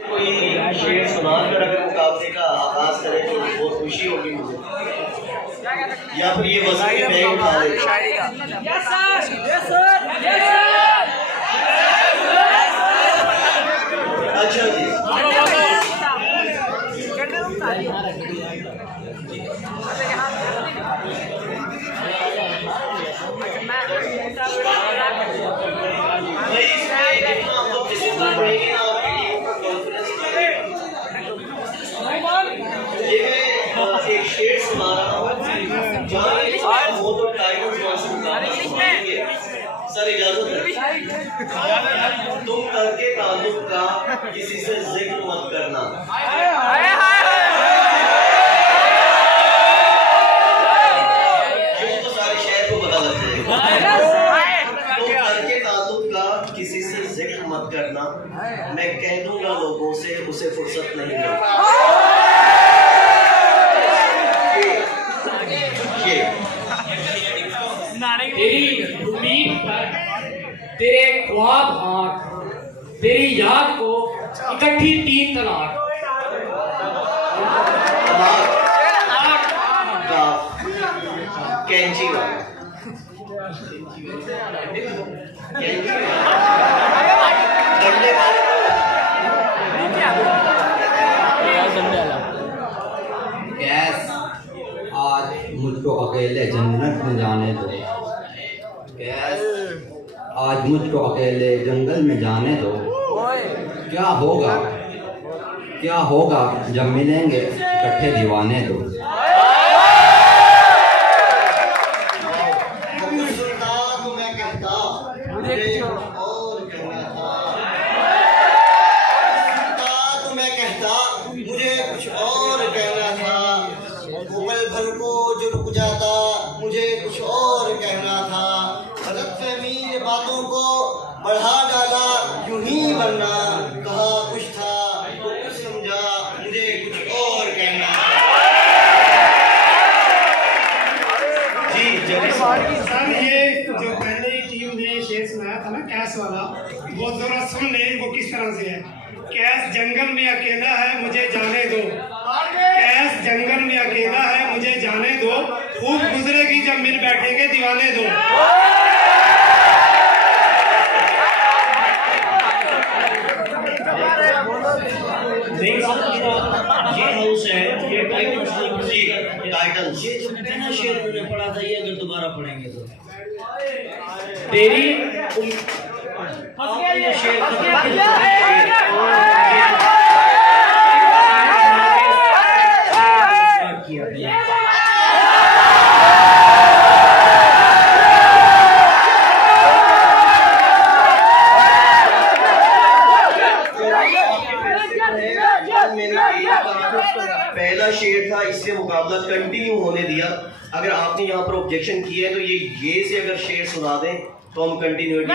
कोई शेर सुनाकर अगर मुकाबले का आगाज करे तो बहुत खुशी होगी मुझे, या फिर ये वज़न में बैग उठा ले। अच्छा जी, एक शेर सुना रहा हूँ, वो तो सर इजाजत है। तुम करके ताल्लुक का किसी से जिक्र मत करना। तो सारे शेर को पता लग जाएगा। तुम करके ताल्लुक का किसी से जिक्र मत करना, मैं कह दूंगा लोगों से उसे फुर्सत नहीं मिलती। तेरी उम्मीद पर, तेरे ख्वाब आँख, तेरी याद को इकट्ठी 3 तलाक। कैंची वाला गैस आज मुझको अकेले जन्नत में जाने दो। गैस आज मुझको अकेले जंगल में जाने दो। क्या होगा जब मिलेंगे इकट्ठे दीवाने दो। मुझे कुछ और कहना था, गलतफहमी बातों को बढ़ा डाला, यूं ही बनना कहा कुछ था तो कुछ समझा, मुझे कुछ और कहना। जी सर, ये जो पहले ही टीम ने शेर सुनाया था ना कैस वाला, वो जरा सुन ले वो किस तरह से है। कैस जंगल में अकेला है मुझे जाने दो, कैस जंगल में अकेला है मुझे जाने दो, खूब गुजरेगी जब मिल बैठेंगे दीवाने दो। ये हाउस है, ये टाइटल्स, ये जो पहला शेर उन्होंने पढ़ा था, ये अगर दोबारा पढ़ेंगे तो तेरी शेर पहला शेर था, इससे मुकाबला कंटिन्यू होने दिया। अगर आपने यहाँ पर ऑब्जेक्शन किया है तो ये से अगर शेर सुना दें तो हम कंटिन्यूटी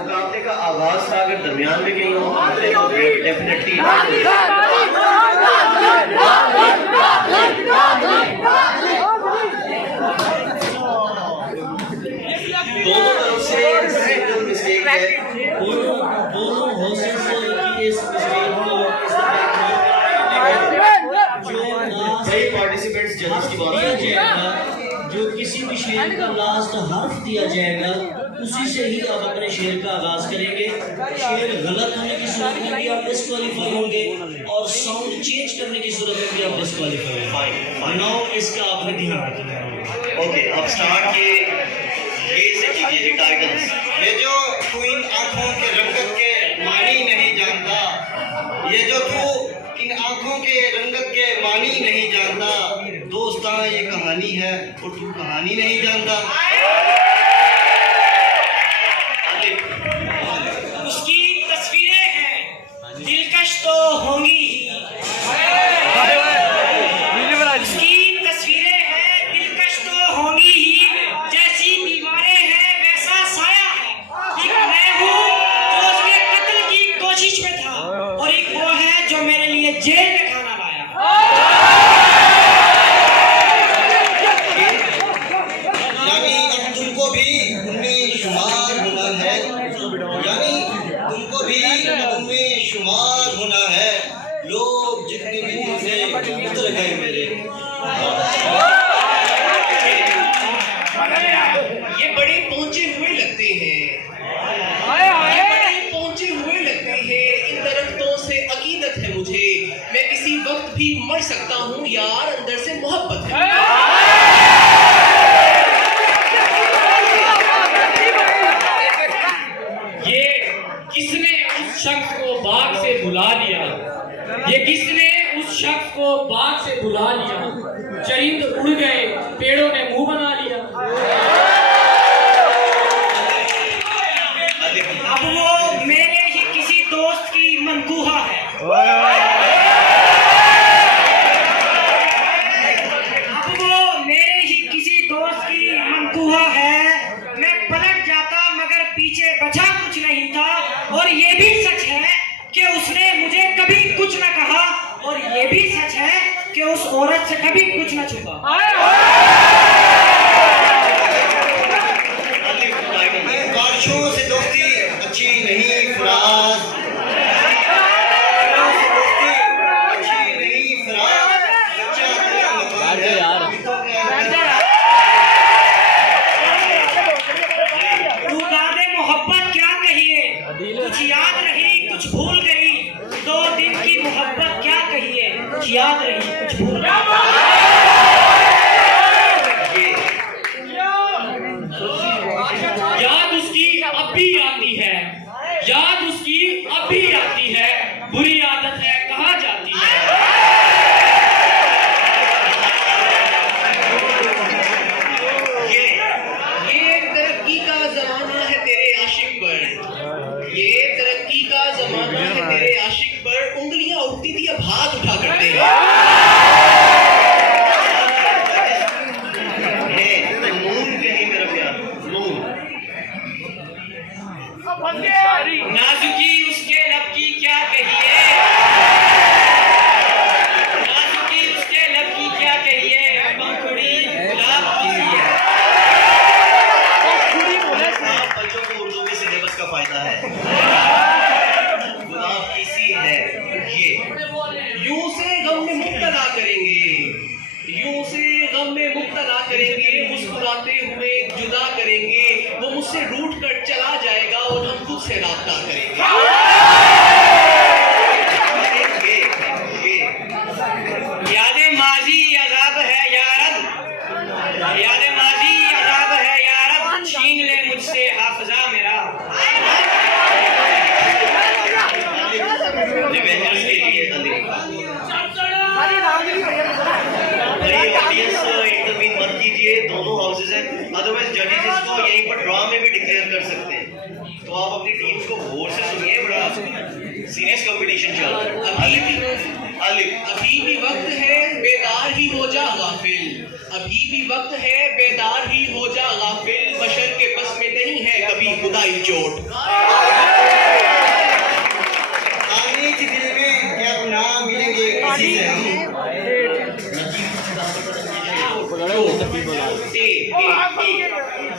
मुकाबले का आगाज था। अगर दरमियान में कहीं हो तो डेफिनेटली दोनों तरफ से सिंगल मिस्टेक है। दोनों होस्टेस इस मिस्टेक को जो कई पार्टिसिपेंट्स जजेस की बात किया जाएगा, जो किसी भी शेर का लास्ट हर्फ दिया जाएगा उसी से ही आप अपने शेर का आगाज करेंगे। शेर गलत होने की सूरत में भी आप डिस्क्वालीफाई होंगे और साउंड चेंज करने की सूरत में भी आप डिस्क्वालीफाई होंगे। नाउ इसका आपने ध्यान रखना है। ओके, अब स्टार्ट ये से कीजिए टाइटल्स। ये जो तू इन आँखों के रंगत के मानी नहीं जानता, ये जो तू इन आँखों के रंगत के मानी नहीं जानता, दोस्ता ये कहानी है और तू कहानी नहीं जानता। उसकी तस्वीरें हैं दिलकश तो होंगी ही, उसकी तस्वीरें हैं दिलकश तो होंगी ही, जैसी दीवारें हैं वैसा साया है। एक मैं हूँ जो उसके कत्ल की कोशिश में था और एक वो है जो मेरे लिए जेल में खाना लाया। यानी अब तुमको शख्स को बाग से बुला लिया, ये किसने उस शख्स को बाग से बुला लिया, चरिंद उड़ गए पेड़ों ने मुंह बना लिया। अब वो मेरे ही किसी दोस्त की मनकूहा है, अब वो मेरे ही किसी दोस्त की मनकूहा है। मैं पलट जाता मगर पीछे बचा कुछ नहीं था, और ये भी सच है कि उसने मुझे कभी कुछ न कहा, और ये भी सच है कि उस औरत से कभी कुछ न छुपा। बारिशों से दोस्ती अच्छी नहीं फराज, अच्छी नहीं फराज, तू दादे मोहब्बत क्या कहिए, कुछ याद रही कुछ भूल गई, 2 दिन की मोहब्बत क्या कहिए, कुछ याद रही कुछ भूल गई। याद उसकी अब भी आती है, याद उसकी अब भी आती है, बुरी आदत है कहा जाती है। ये एक तरक्की का जमाना है तेरे आशिक पर, ये तरक्की का जमाना है तेरे आशिक पर, उंगलियां उठती थी अब हाथ उठा करते हैं। नाजुकी उसके लब की क्या कहिए, नाजुकी उसके लब की क्या कहिए, पंखुड़ी गुलाब की है। बच्चों को उर्दू के सिलेबस का फायदा है। गुलाब की सी है ये। यूं से गम में मुब्तला करेंगे, यूं से गम में मुब्तला करेंगे, मुस्कुराते हुए जुदा करेंगे, वो मुझसे रूठ कर चला जाएगा और हम खुद से राब्ता करेंगे। याद माजी अजाब है यारब, याद माजी अजाब है यारब, छीन ले मुझसे हाफिजा मेरा। रिवेंजर्स के लिए ऑडियंस इंटरवीन मत कीजिए, दोनों हाउसेज हैं, अदरवाइज जजेस इसको यहीं पर ड्रा में भी डिक्लेयर कर सकते हैं। तो आप अपनी टीम्स को गौर से सुनिए, बड़ा सीरियस कंपटीशन चल रहा है। अभी भी वक्त है बेदार ही हो जा गाफिल, अभी भी वक्त है बेदार ही हो जा गाफिल, बशर के बस में नहीं है कभी खुदाई चोट। आने के दिल में क्या नाम मिलेंगे किसी से हम,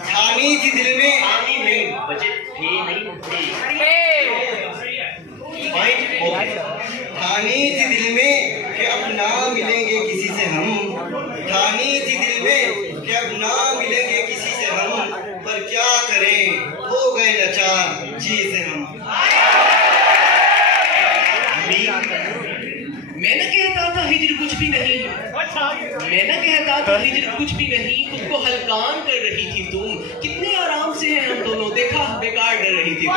थानी के दिल में आनी नहीं बचे थे नहीं थे, थानी के दिल में कि अब ना मिलेंगे किसी से हम, थानी के दिल में कि अब ना मिलेंगे किसी से हम, पर क्या करें हो गए लाचार जी से हम। मैं न कहता था हिजर कुछ भी नहीं, मैं न कहता था हिजर कुछ भी नहीं, खुद को हलकान कर रही थी तुम, कितने आराम से हैं हम दोनों, देखा बेकार डर रही थी तुम।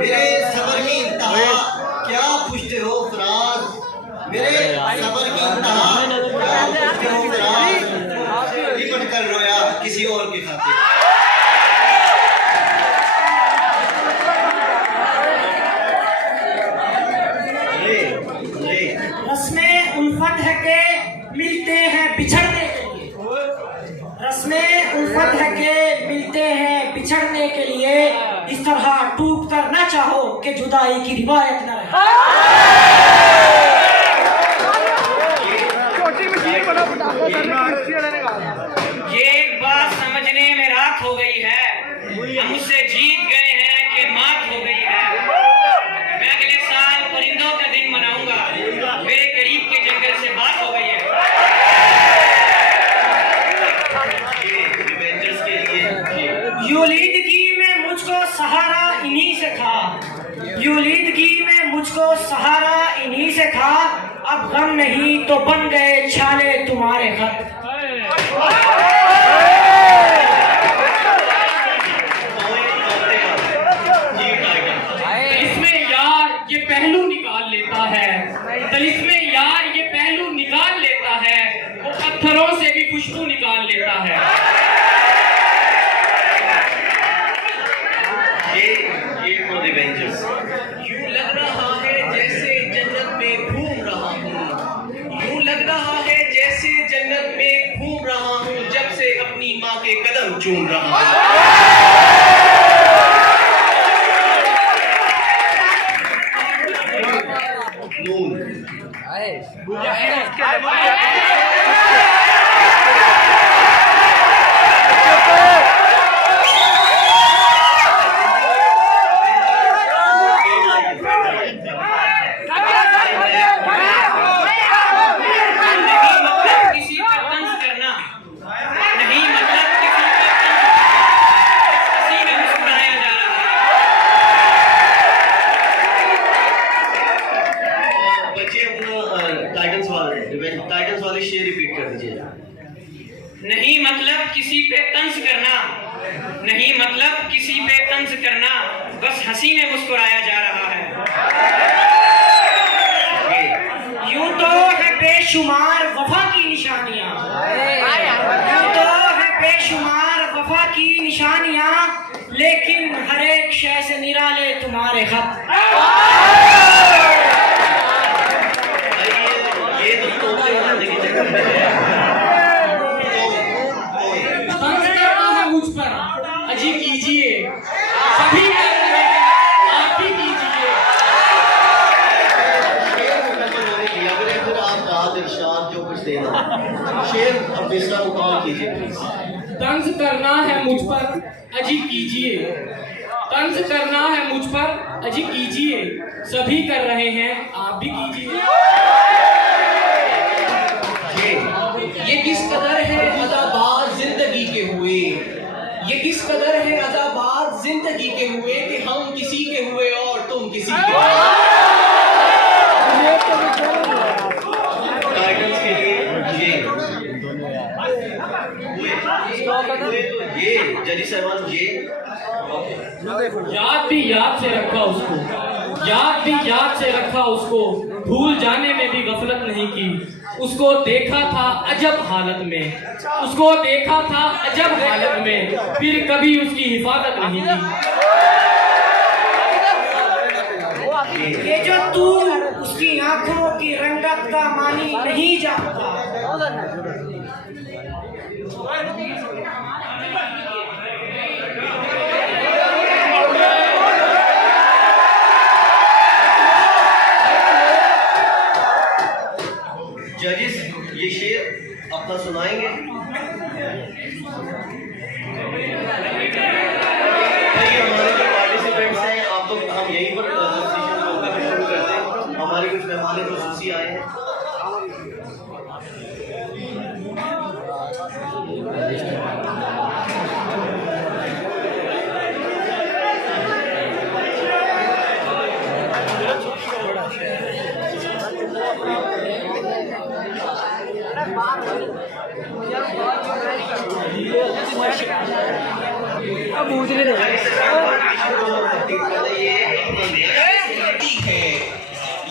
मेरे सबर की इंतहा क्या पूछते हो फराज, मेरे सबर की इंतहा क्या पूछते हो फराज, लिपट कर रोया किसी और की खातिर। रस्में उल्फत है के मिलते हैं बिछड़ने के लिए, रस्में उल्फत है के मिलते हैं बिछड़ने के लिए, इस तरह टूट कर ना चाहो कि जुदाई की रिवायत न रहे। ये एक बात समझने में रात हो गई है, हम उससे जीत गए हैं कि मात हो गई है। मैं अगले साल परिंदों का दिन मनाऊंगा, मेरे करीब के जंगल से बात हो गई है। यूलिदगी में मुझको सहारा इन्हीं से था, यूलिदगी में मुझको सहारा इन्हीं कहीं से था, अब गम नहीं तो बन गए छाले तुम्हारे खत। इसमें यार ये पहलू निकाल लेता है, इसमें यार ये पहलू निकाल लेता है, वो पत्थरों से भी खुशबू निकाल लेता है। ये फॉर द वेंजर्स। यूं लग रहा है जैसे जन्नत में घूम रहा हूँ, यूं लग रहा है जैसे जन्नत में घूम रहा हूँ, जब से अपनी माँ के कदम चूम रहा हूँ। टाइटन्स वाले शेर रिपीट कर दीजिए। नहीं मतलब किसी पे तंज करना, नहीं मतलब किसी पे तंज करना, बस हंसी में मुस्कुराया जा रहा है। यूं तो है बेशुमार वफा की निशानियां, यूं तो है बेशुमार वफा की निशानियां, लेकिन हर एक शय से निराले तुम्हारे खत। ये तो तोते बनाने की चक्कर में है। तंज करना है मुझ पर, अजी कीजिए, सभी कर रहे हैं, आप भी कीजिए। शेर मुकम्मल होने दिया करें, फिर आप बात इरशाद जो कुछ देना। शेर अब दूसरा मुकम्मल कीजिए प्लीज। तंज करना है मुझ पर, अजी कीजिए, तंज करना है मुझ पर, अजी कीजिए, सभी कर रहे हैं, आप भी कीजिए। ये किस कदर है अज़ाबाद जिंदगी के हुए, ये किस कदर है अज़ाबाद जिंदगी के हुए, कि हम किसी के हुए और तुम किसी के। टाइटन्स के लिए ये जजी साहबान ये याद भी याद से रखा उसको, याद भी याद से रखा उसको, भूल जाने में भी गफलत नहीं की। उसको देखा था अजब हालत में, उसको देखा था अजब हालत में, फिर कभी उसकी हिफाजत नहीं की। ये जो तू उसकी आंखों की रंगत का मानी नहीं जानता, जजेस ये शेर अपना सुनाएंगे। हमारे जो पार्टिसिपेंट्स हैं आप तो हम यहीं पर शुरू करते हैं। हमारे कुछ मेहमान खुसूसी आए हैं।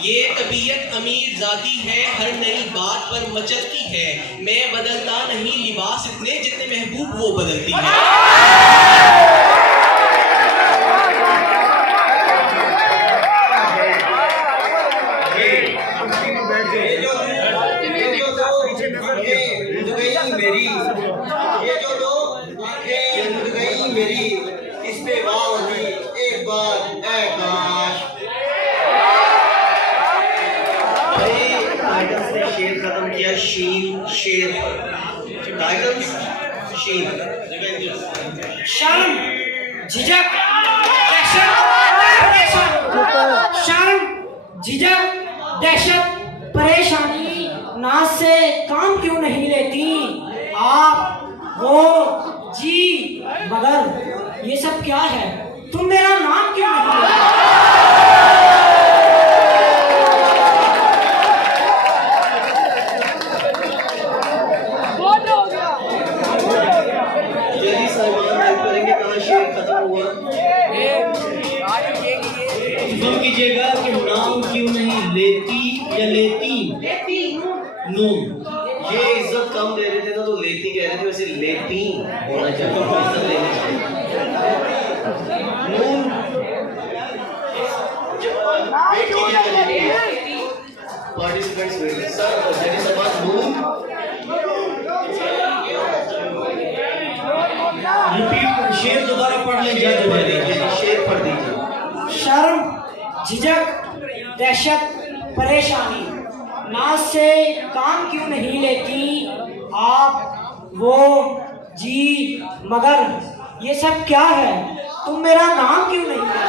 ये तबीयत अमीर जाती है, हर नई बात पर मचलती है, मैं बदलता नहीं लिबास इतने जितने महबूब वो बदलती है। मेरी ये जो लोग आंखें मुद गई मेरी, इस पे वाह होगी एक बार ऐ काश। टाइटन्स ने शेर खत्म किया, शीन शेर, टाइटन्स शीन, शर्म, झिझक, दहशत, परेशानी नाज से काम क्यों नहीं लेती आप, वो जी, मगर ये सब क्या है, तुम मेरा नाम क्यों नहीं लेती? लेती या लेती नून। ये इज्जत कम दे रहे थे ना तो लेती कह रहे थे, वैसे लेती होना चाहिए, इज्जत लेनी चाहिए। नून पार्टिसिपेंट्स वेट सर, जरी सवाल नून रिपीट, शेर दोबारा पढ़ लें, ज्यादा पढ़ शेर पढ़ दीजिए। शर्म, झिझक, दहशत, परेशानी, नाज से काम क्यों नहीं लेती आप, वो, जी, मगर ये सब क्या है, तुम मेरा नाम क्यों नहीं लेती?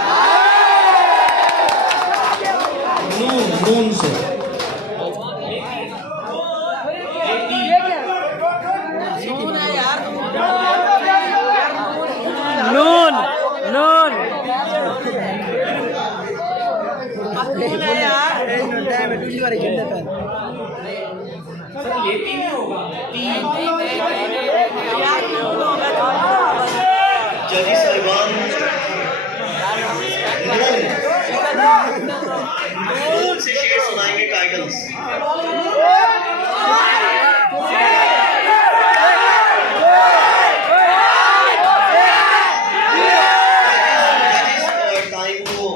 नून से लेती नहीं होगा। जजी साहिबान नून से शेर सुनाएंगे टाइटल्स। टाइम को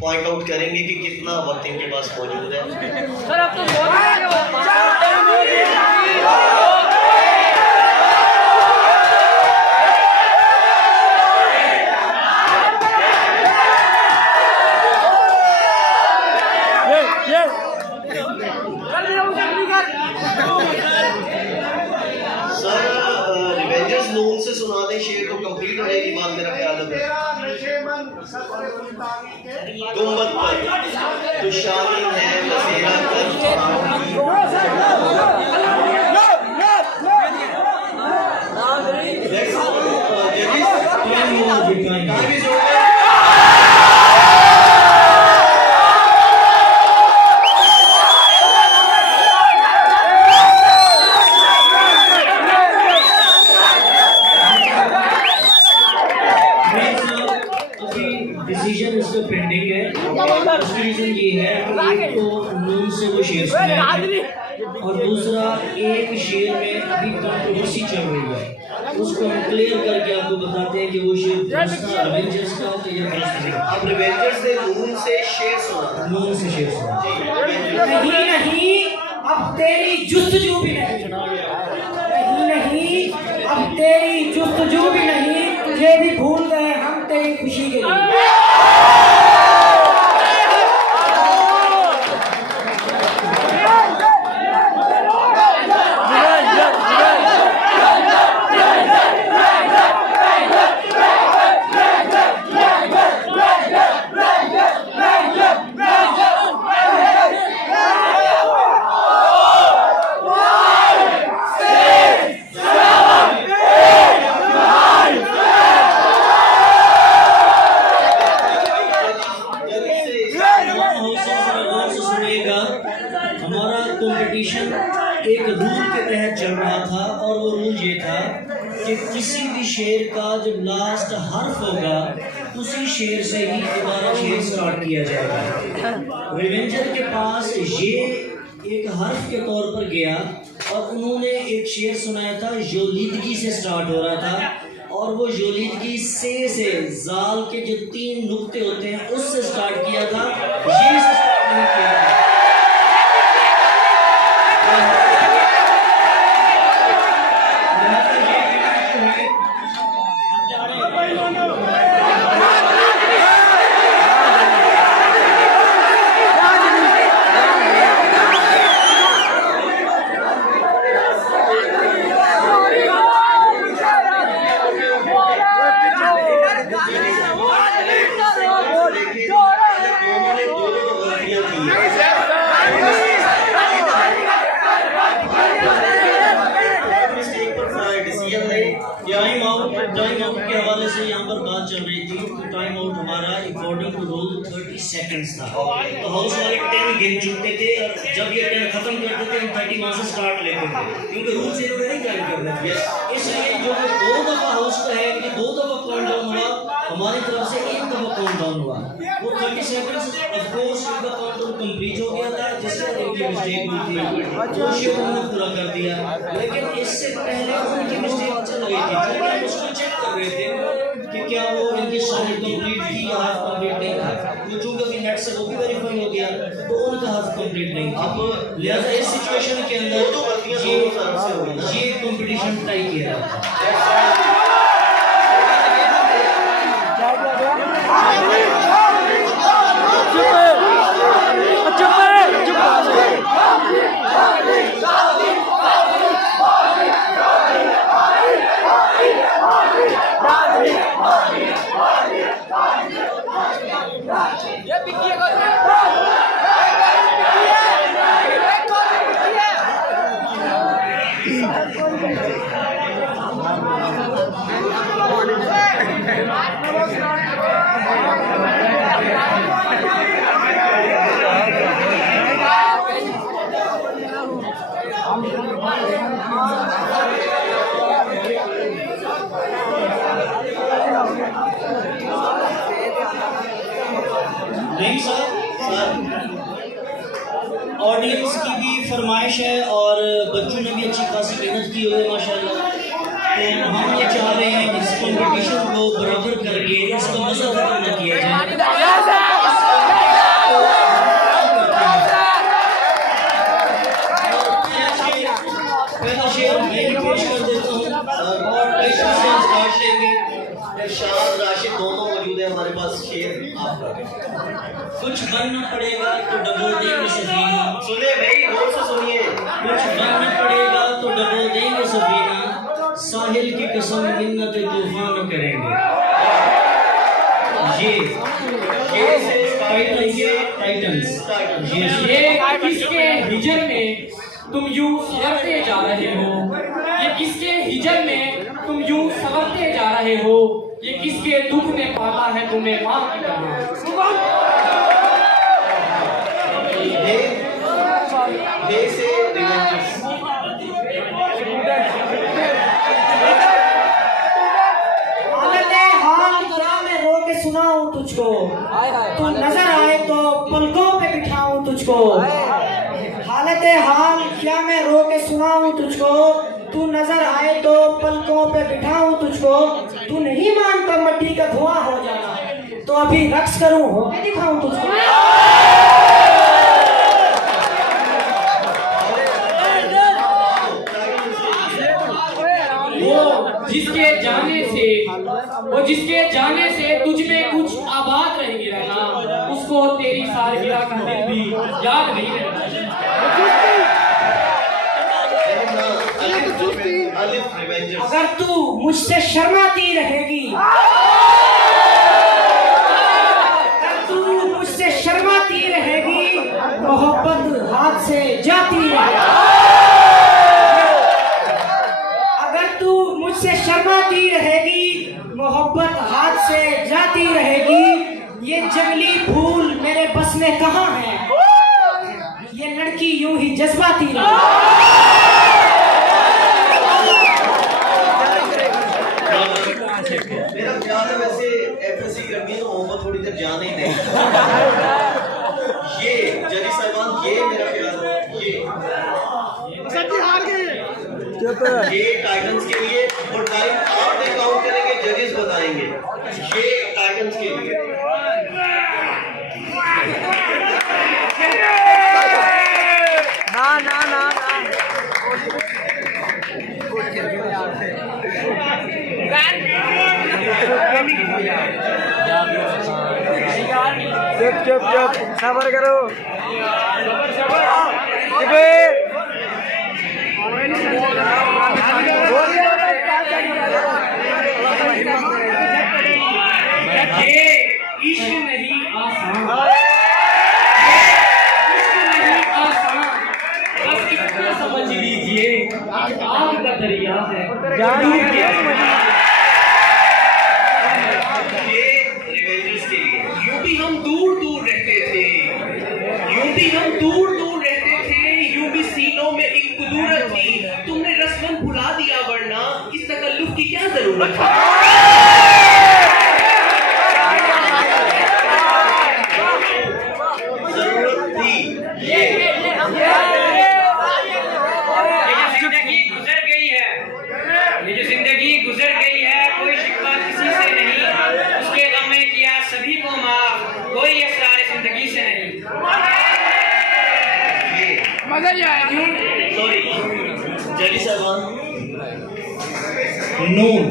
पॉइंट आउट करेंगे कि कितना वक्त इनके पास मौजूद है। सर अब तो सर रिवेंजर्स नून से सुना दें शेर तो कंप्लीट हो जाएगी बात, मेरा ख्याल है। गुम्बद पर दुशानी है बसेरा डिसीजन इसका पेंडिंग है। उसकी रीजन ये है कि एक तो नून से वो शेर सुनाएंगे और दूसरा एक शेर में अभी कंट्रोवर्सी चल रही है, उसको हम क्लियर करके आपको बताते हैं कि वो शेर रिवेंजर्स का या फर्स्ट। अब रिवेंजर्स ने नून से शेर सुना, नून से शेर सुना। नहीं नहीं, अब तेरी जुस्तजू भी नहीं, नहीं अब तेरी जुस्तजू भी नहीं, तुझे भी भूल गए हम तेरी खुशी के लिए। हमारा कंपटीशन एक रूल के तहत चल रहा था और वो रूल ये था कि किसी भी शेर का जब लास्ट हर्फ होगा उसी शेर से ही दोबारा शेर स्टार्ट किया जाएगा। रिवेंजर के पास ये एक हर्फ के तौर पर गया और उन्होंने एक शेर सुनाया था जोलीदगी से स्टार्ट हो रहा था और वो जोलीदगी से जाल के जो 3 नुक्ते होते हैं उससे स्टार्ट किया था, ये से स्टार्ट नहीं किया था। टाइम आउट के हवाले से यहाँ पर बात चल रही थी, तो टाइम आउट हमारा अकॉर्डिंग टू रूल 30 सेकंड्स था। तो हाउस वाले 10 गिन चुकते थे और जब ये 10 खत्म करते थे हम 31 से स्टार्ट लेते थे, क्योंकि रूल से इन्होंने नहीं गाइड कर रहे थे। इसलिए जो 2 दफा हाउस का है कि 2 दफा काउंट डाउन हुआ, हमारी तरफ से 1 दफा काउंट डाउन हुआ, वो 30 सेकंड्स ऑफ कोर्स इनका काउंट डाउन कंप्लीट हो गया था, जिससे इनकी मिस्टेक हुई थी वो शेर उन्होंने पूरा कर दिया। लेकिन इससे पहले उनकी मिस्टेक चल गई थी, क्योंकि हम उसको चेक कर रहे थे कि क्या वो इनकी साउंड कंप्लीट थी या हाफ कंप्लीट नहीं था। तो चूंकि अभी नेट से वो भी वेरीफाई हो गया तो उनका हाफ कंप्लीट नहीं था। लिहाजा इस सिचुएशन के अंदर ये कंपटीशन टाई किया जाता है। नहीं सर, ऑडियंस की भी फरमाइश है और बच्चों ने भी अच्छी खासी मेहनत की हुई है माशाल्लाह। तो हम ये चाह रहे हैं कि इस कंपटीशन को बराबर करके इसका मजा खत्म न किया जाए। पहला शेर मैं ही पेश कर देता हूँ और टाइटल से स्टार्ट लेंगे। इरशाद राशिद दोनों मौजूद है हमारे पास। शेर आपका। कुछ बनना पड़ेगा तो डबो देंगे सफीना, सुनिए भाई, गौर से सुनिए। कुछ बनना पड़ेगा तो डबो देंगे सफीना, साहिल की कसम मिन्नत तूफान करेंगे। ये टाइटन्स ये किसके हिजर में तुम यूं सवरते जा रहे हो, ये किसके हिजर में तुम यूं सवरते जा रहे हो, ये किसके दुख में पाला है तुम्हें मां की तरह। से रिवेंजर्स। हाल तरह मैं रो के सुनाऊं तुझको, तू नजर आए तो पलकों पे बिठाऊं तुझको। हालत हाल क्या मैं रो के सुनाऊं तुझको, तू नजर आए तो पलकों पे बिठाऊं तुझको। तू नहीं मानता मट्टी का धुआं हो जाना, तो अभी रक्स करूं हो के दिखाऊं तुझको। वो जिसके जाने से तुझ में कुछ आबाद रहेगी रहना, उसको तेरी सालगिरह का दिन भी याद नहीं रहना। अगर तू मुझसे शर्माती रहेगी, अगर तू मुझसे शर्माती रहेगी, मोहब्बत हाथ से जाती रहेगी। अगर तू मुझसे शर्माती रहेगी, मोहब्बत हाथ से जाती रहेगी। ये जंगली फूल मेरे बस में कहाँ है, ये लड़की यूं ही जज्बाती रहेगी। मेरा ख्याल है वैसे एफएससी करनी है तो मोहब्बत थोड़ी देर जाने ही नहीं। ये जजी साहिबान, ये मेरा ख्याल है, ये टाइटन्स के लिए और टाइम आप नहीं काउंट करेंगे, जजेस बताएंगे। ये टाइटन्स के लिए। चुप सबर करो। इश्क नहीं आसान, बस इतना समझ लीजिए आग का दरिया है। यूं भी हम दूर दूर रहते थे, यूं भी हम दूर दूर रहते थे, यूं भी सीनों में एक कुदूरत थी। तुमने रस्मन भुला दिया, वरना इस तकल्लुफ की क्या जरूरत है। जरूरत थी ये जो जिंदगी गुजर गई है, ये जो जिंदगी गुजर गई है, कोई शिकवा किसी से नहीं, उसके गम में किया सभी को माफ, कोई असरार जिंदगी से नहीं। मजा नहीं आया। सॉरी जली साहबान नून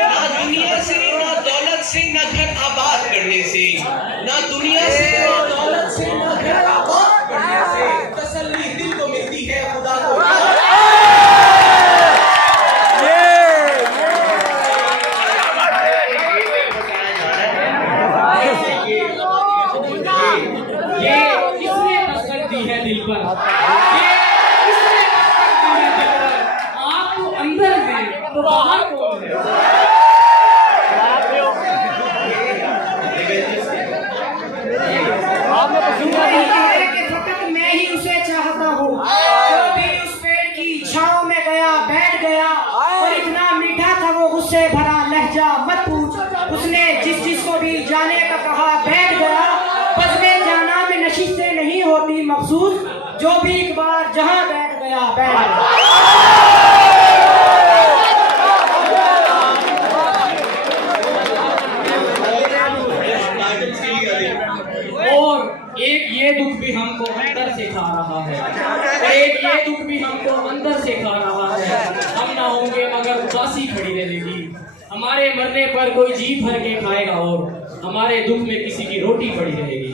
ना दुनिया से ना दौलत से ना घर आबाद करने से, ना दुनिया से ना दौलत से ना घर आबाद करने से तसल्ली दिल को मिलती है खुदा को। ये किसने कसरत दी है दिल पर, ये किसने कसरत दी है दिल पर, आपको अंदर है तो बाहर कौन है? कि फकत मैं ही उसे चाहता हूँ, जो भी उस पेड़ की छांव में गया बैठ गया, और इतना मीठा था वो गुस्से भरा लहजा मत पूछ, उसने जिस को भी जाने का कहा बैठ गया, बस में जाना में नशिस्तें नहीं होती मखसूस, जो भी एक बार जहाँ बैठ गया बैठ गया। और एक ये दुख भी हमको अंदर से खा रहा है, एक ये दुख भी हमको अंदर से खा रहा है, हम ना होंगे मगर उदासी खड़ी रहेगी, हमारे मरने पर कोई जी भर के खाएगा और हमारे दुख में किसी की रोटी पड़ी रहेगी।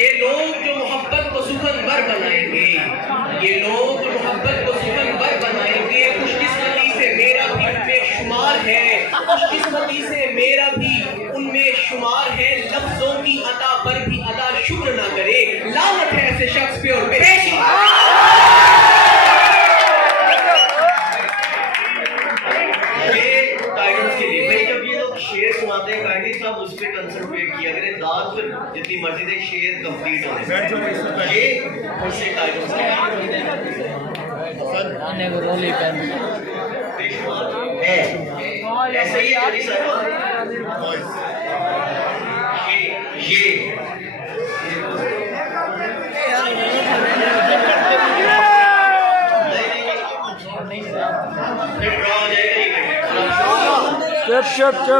ये लोग जो मोहब्बत को सुखनवर बनाएंगे, ये लोग जो मोहब्बत को सुखनवर बनाएंगे, खुशकिस्मती से मेरा भी उनमें शुमार है, खुशकिस्मती से मेरा भी उनमें शुमार है, लफ्जों की अता पर भी अदा शुक्र ना करे, लानत है ऐसे शख्स पे और बेशुमार। शेर सुनाते हैं काइंडली सब उस पर कंसंट्रेट किया करें, दाद पर जितनी मर्जी दे, शेर कंप्लीट होने ये फिर से टाइटल्स है। ऐसे ही जली साहब ये फिर ड्रॉ हो जाएगा। चुप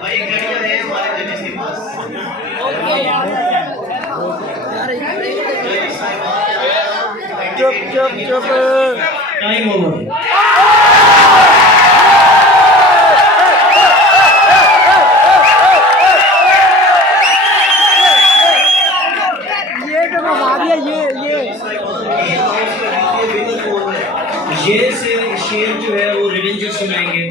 भाई घड़ियां हैं हमारे जजेस के पास। चुप टाइम ओवर। शेर जो है वो रिवेंजर्स सुनाएंगे,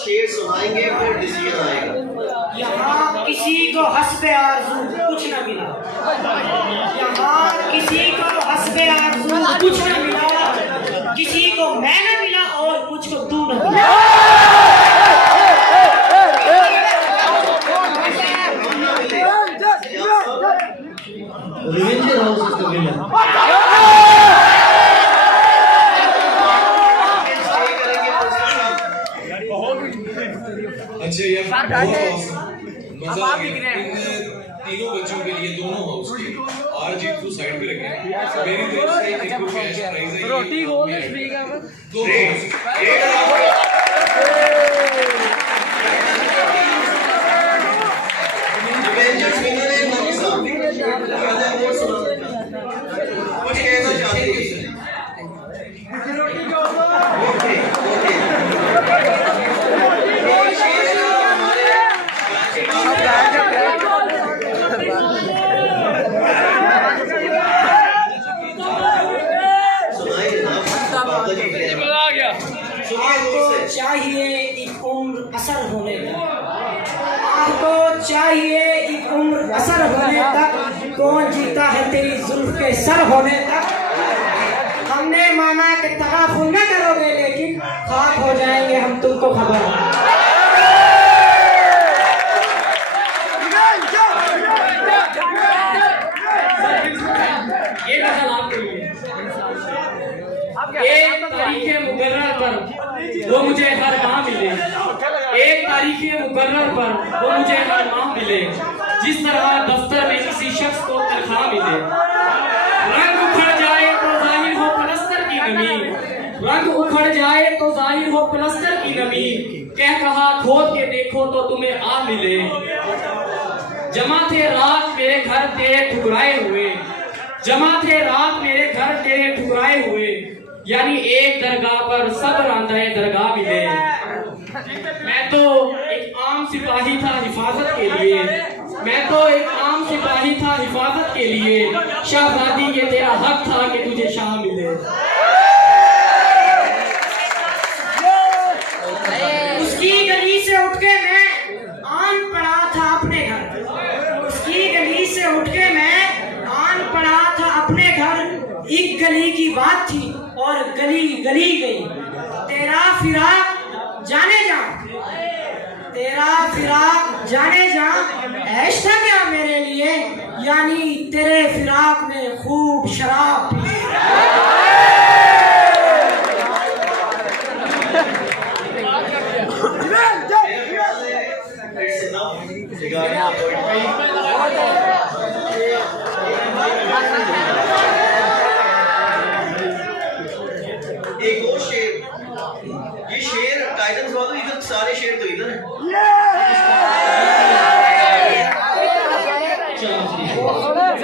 शेर सुनाएंगे फिर डिसीजन आएगा। यहाँ किसी को हस्बे आरज़ू कुछ न मिला, यहाँ किसी को हस्बे आरज़ू कुछ न मिला, किसी को मैं न मिला और मुझको तू न मिला। Revenger house is the villain. अच्छा यार बहुत मजा आ गया। इन तीनों बच्चों के लिए दोनों हाउस के और जीत को साइड पे रखें, मेरी तरफ से इनको कैश प्राइज है, रोटी गोल स्पीकर दो रिवेंजर्स विनर है नबी साहब। कुछ कहना चाहते हैं? चाहिए एक उम्र असर होने तक, आपको चाहिए एक उम्र असर होने तक, कौन जीता है तेरी जुल्फ के सर होने तक। हमने माना कि तगाफुल न करोगे लेकिन खाक हो जाएंगे हम, तुमको खबर है। तारीख मुकर्रर पर वो मुझे हर माह मिले, जिस तरह दफ्तर में किसी शख्स को तनख्वाह मिले। रंग उखड़ जाए तो जाहिर हो प्लस्तर की नमी, रंग उखड़ जाए तो जाहिर हो प्लस्तर की नमी, कह कहा खोद के देखो तो तुम्हें आ मिले। जमा थे रात मेरे घर तेरे ठुकराए हुए, जमा थे रात मेरे घर तेरे ठुकराए हुए, यानी एक दरगाह पर सब रांधाए दरगाह मिले। मैं तो एक आम सिपाही था हिफाजत के लिए, मैं तो एक आम सिपाही था हिफाजत के लिए, शाहजादी ये तेरा हक था कि तुझे शाह मिले। उसकी गली से उठ के मैं आन पड़ा था अपने घर, उसकी गली से उठ के मैं आन पड़ा था अपने घर। एक गली की बात थी और गली गली गई, तेरा फिराक जाने जा, तेरा फिराक जाने जा, ऐश था क्या मेरे लिए, यानी तेरे फिराक में खूब शराब P. It's enough regarding the poetry. एक और शेर, ये शेर टाइटल्स वालों इधर सारे शेर तो इधर हैं। चलो